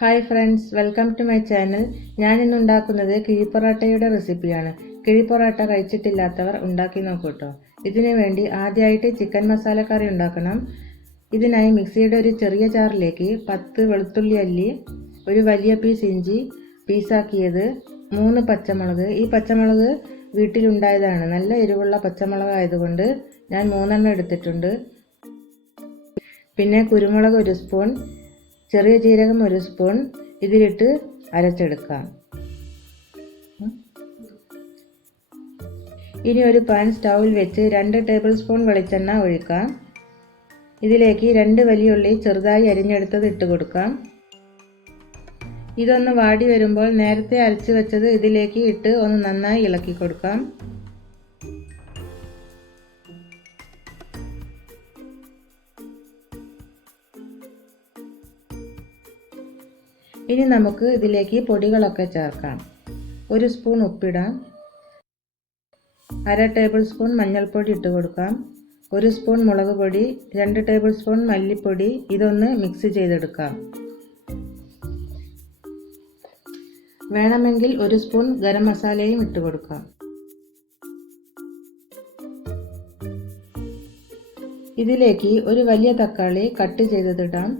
Hi friends, welcome to my channel. ഞാൻ ഇന്ന് ഉണ്ടാക്കുന്നത് കിഴിപ്പൊറാട്ടയുടെ റെസിപ്പിയാണ്. കിഴിപ്പൊറാട്ട കഴിച്ചിട്ടില്ലാത്തവർ ഉണ്ടാക്കി നോക്കൂ കേട്ടോ. ഇതിനു വേണ്ടി ആദ്യമായിട്ട് ചിക്കൻ മസാല കറി ഉണ്ടാക്കണം. ഇതിനായി മിക്സിയുടെ ഒരു ചെറിയ ജാറിലേക്ക് 10 വെളുത്തുള്ളി അല്ലി, ഒരു വലിയ പീസ് ഇഞ്ചി പീസാക്കിയത്, 3 പച്ചമുളക്. ഈ പച്ചമുളക് വീട്ടിലുണ്ടായതാണ്. നല്ല എരിവുള്ള പച്ചമുളക് ആയതുകൊണ്ട് ഞാൻ 3 എടുത്തിട്ടുണ്ട്. പിന്നെ കുരുമുളക് 1 സ്പൂൺ, ചെറിയ ജീരകം 1 സ്പൂൺ ഇതിലിട്ട് അരച്ചെടുക്കാം. ഇനി ഒരു പാൻ സ്റ്റൗവിൽ വെച്ച് 2 ടേബിൾ സ്പൂൺ വെളിച്ചെണ്ണ ഒഴിക്കാം. ഇതിലേക്ക് 2 വലിയ ഉള്ളി ചെറുതായി അരിഞ്ഞെടുത്തത് ഇട്ട് കൊടുക്കാം. ഇതൊന്ന് വാടി വരുമ്പോൾ നേരത്തെ അരച്ച് വെച്ചത് ഇതിലേക്ക് ഇട്ട് ഒന്ന് നന്നായി ഇളക്കി കൊടുക്കാം. ഇനി നമുക്ക് ഇതിലേക്ക് പൊടികളൊക്കെ ചേർക്കാം. 1 സ്പൂൺ ഉപ്പിടാം, 1/2 ടേബിൾ സ്പൂൺ മഞ്ഞൾപ്പൊടി ഇട്ട് കൊടുക്കാം, 1 സ്പൂൺ മുളക് പൊടി, 2 ടേബിൾ സ്പൂൺ മല്ലിപ്പൊടി. ഇതൊന്ന് മിക്സ് ചെയ്തെടുക്കാം. വേണമെങ്കിൽ 1 സ്പൂൺ ഗരം മസാലയും ഇട്ട് കൊടുക്കാം. ഇതിലേക്ക് ഒരു വലിയ തക്കാളി കട്ട് ചെയ്തതിടാം.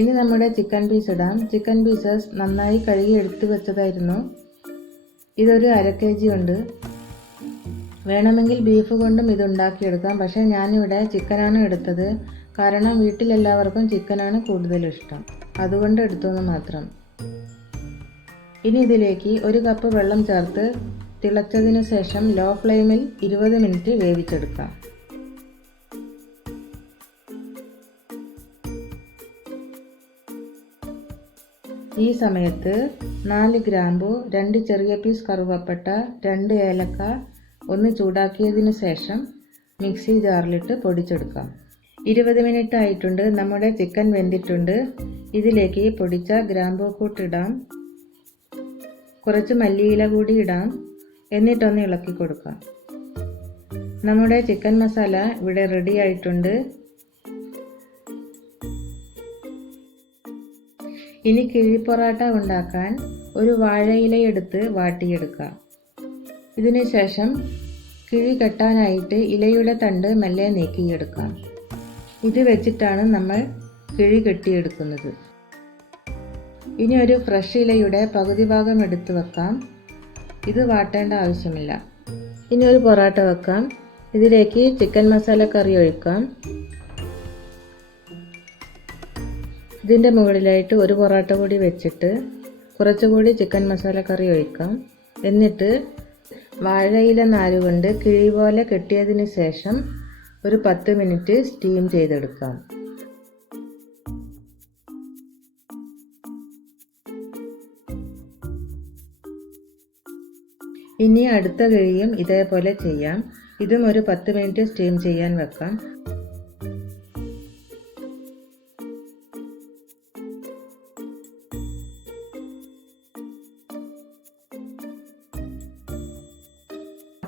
ഇനി നമ്മുടെ ചിക്കൻ പീസ് ഇടാം. ചിക്കൻ പീസസ് നന്നായി കഴുകി എടുത്തു വെച്ചതായിരുന്നു. ഇതൊരു 1/2 kg ഉണ്ട്. വേണമെങ്കിൽ ബീഫ് കൊണ്ടും ഇത് ഉണ്ടാക്കിയെടുക്കാം. പക്ഷേ ഞാനിവിടെ ചിക്കനാണ് എടുത്തത്. കാരണം വീട്ടിലെല്ലാവർക്കും ചിക്കനാണ് കൂടുതൽ ഇഷ്ടം. അതുകൊണ്ട് എടുത്തെന്ന് മാത്രം. ഇനി ഇതിലേക്ക് 1 കപ്പ് വെള്ളം ചേർത്ത് തിളച്ചതിന് ശേഷം ലോ ഫ്ലെയിമിൽ 20 മിനിറ്റ് വേവിച്ചെടുക്കാം. ഈ സമയത്ത് 4 ഗ്രാമ്പു, 2 ചെറിയ പീസ് കറുവപ്പട്ട, 2 ഏലക്ക ഒന്ന് ചൂടാക്കിയതിന് ശേഷം മിക്സി ജാറിലിട്ട് പൊടിച്ചെടുക്കാം. 20 മിനിറ്റ് ആയിട്ടുണ്ട്. നമ്മുടെ ചിക്കൻ വെന്തിട്ടുണ്ട്. ഇതിലേക്ക് പൊടിച്ച ഗ്രാമ്പൂ കൂട്ടിടാം. കുറച്ച് മല്ലിയില കൂടി ഇടാം. എന്നിട്ടൊന്ന് ഇളക്കി കൊടുക്കാം. നമ്മുടെ ചിക്കൻ മസാല ഇവിടെ റെഡി ആയിട്ടുണ്ട്. ഇനി കിഴിപ്പൊറാട്ട ഉണ്ടാക്കാൻ ഒരു വാഴയിലയെടുത്ത് വാട്ടിയെടുക്കാം. ഇതിന് ശേഷം കിഴി കെട്ടാനായിട്ട് ഇലയുടെ തണ്ട് മെല്ലെ നീക്കിയെടുക്കാം. ഇത് വെച്ചിട്ടാണ് നമ്മൾ കിഴി കെട്ടിയെടുക്കുന്നത്. ഇനി ഒരു ഫ്രഷ് ഇലയുടെ പകുതി ഭാഗം എടുത്ത് വെക്കാം. ഇത് വാട്ടേണ്ട ആവശ്യമില്ല. ഇനി ഒരു പൊറാട്ട വെക്കാം. ഇതിലേക്ക് ചിക്കൻ മസാല കറി ഒഴിക്കാം. ഇതിൻ്റെ മുകളിലായിട്ട് ഒരു പൊറാട്ട കൂടി വെച്ചിട്ട് കുറച്ചുകൂടി ചിക്കൻ മസാല കറി ഒഴിക്കാം. എന്നിട്ട് വാഴയില നാരുകൊണ്ട് കിഴി പോലെ കെട്ടിയതിന് ശേഷം ഒരു 10 മിനിറ്റ് സ്റ്റീം ചെയ്തെടുക്കാം. ഇനി അടുത്ത കിഴിയും ഇതേപോലെ ചെയ്യാം. ഇതും ഒരു 10 മിനിറ്റ് സ്റ്റീം ചെയ്യാൻ വെക്കാം.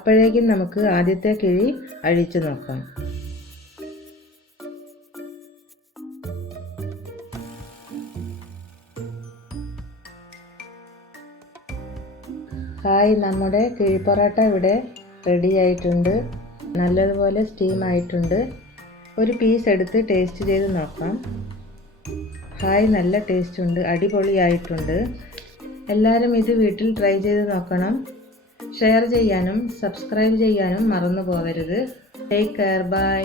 അപ്പോഴേക്കും നമുക്ക് ആദ്യത്തെ കിഴി അഴിച്ചു നോക്കാം. ഹായ്, നമ്മുടെ കിഴിപ്പൊറാട്ട ഇവിടെ റെഡി ആയിട്ടുണ്ട്. നല്ലതുപോലെ സ്റ്റീം ആയിട്ടുണ്ട്. ഒരു പീസ് എടുത്ത് ടേസ്റ്റ് ചെയ്ത് നോക്കാം. ഹായ്, നല്ല ടേസ്റ്റ് ഉണ്ട്. അടിപൊളിയായിട്ടുണ്ട്. എല്ലാവരും ഇത് വീട്ടിൽ ട്രൈ ചെയ്ത് നോക്കണം. ഷെയർ ചെയ്യാനും സബ്സ്ക്രൈബ് ചെയ്യാനും മറന്നു പോകരുത്. Take care. ബൈ.